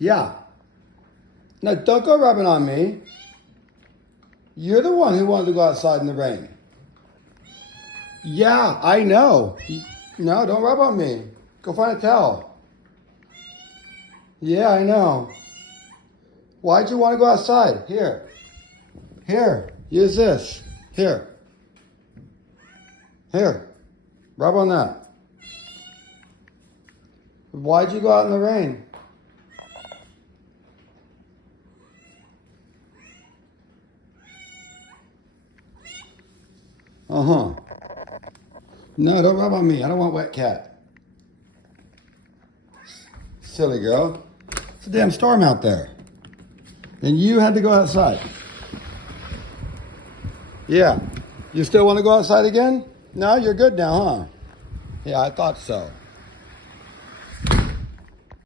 Yeah. No, don't go rubbing on me. You're the one who wanted to go outside in the rain. Yeah, I know. No, don't rub on me. Go find a towel. Yeah, I know. Why'd you want to go outside? Here. Here. Use this. Here. Here. Rub on that. Why'd you go out in the rain? Uh-huh. No, don't rub on me. I don't want wet cat. Silly girl. It's a damn storm out there. And you had to go outside. Yeah. You still want to go outside again? No, you're good now, huh? Yeah, I thought so.